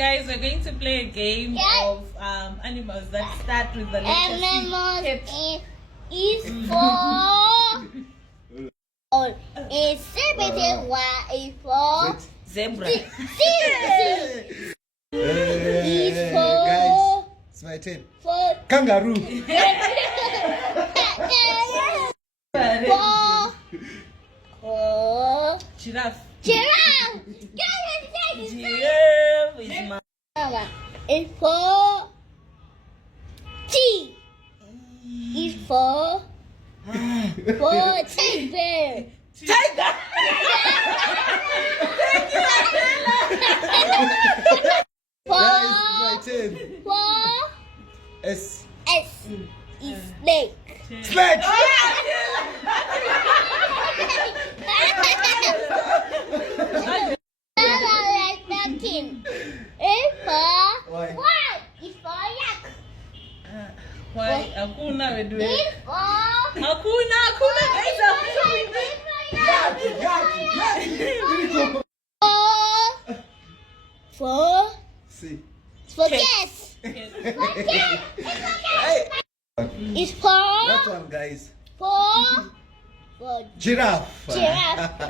guys, we're going to play a game of animals that start with the letter C. Animals is for is zebra. Y is for Zebra. Is for guys, it's my turn. for Kangaroo. for Giraffe. giraffe. Giraffe is my... Is for T. Is for tiger. Tiger. Guys, it's my turn. For S. S is snake. Snake. Like nothing. Is for Why? what? Is for yak. Why? Hakuna we do it. Is for Hakuna guys. for C. cat. Hey. Is for That one, guys. for Giraffe. giraffe.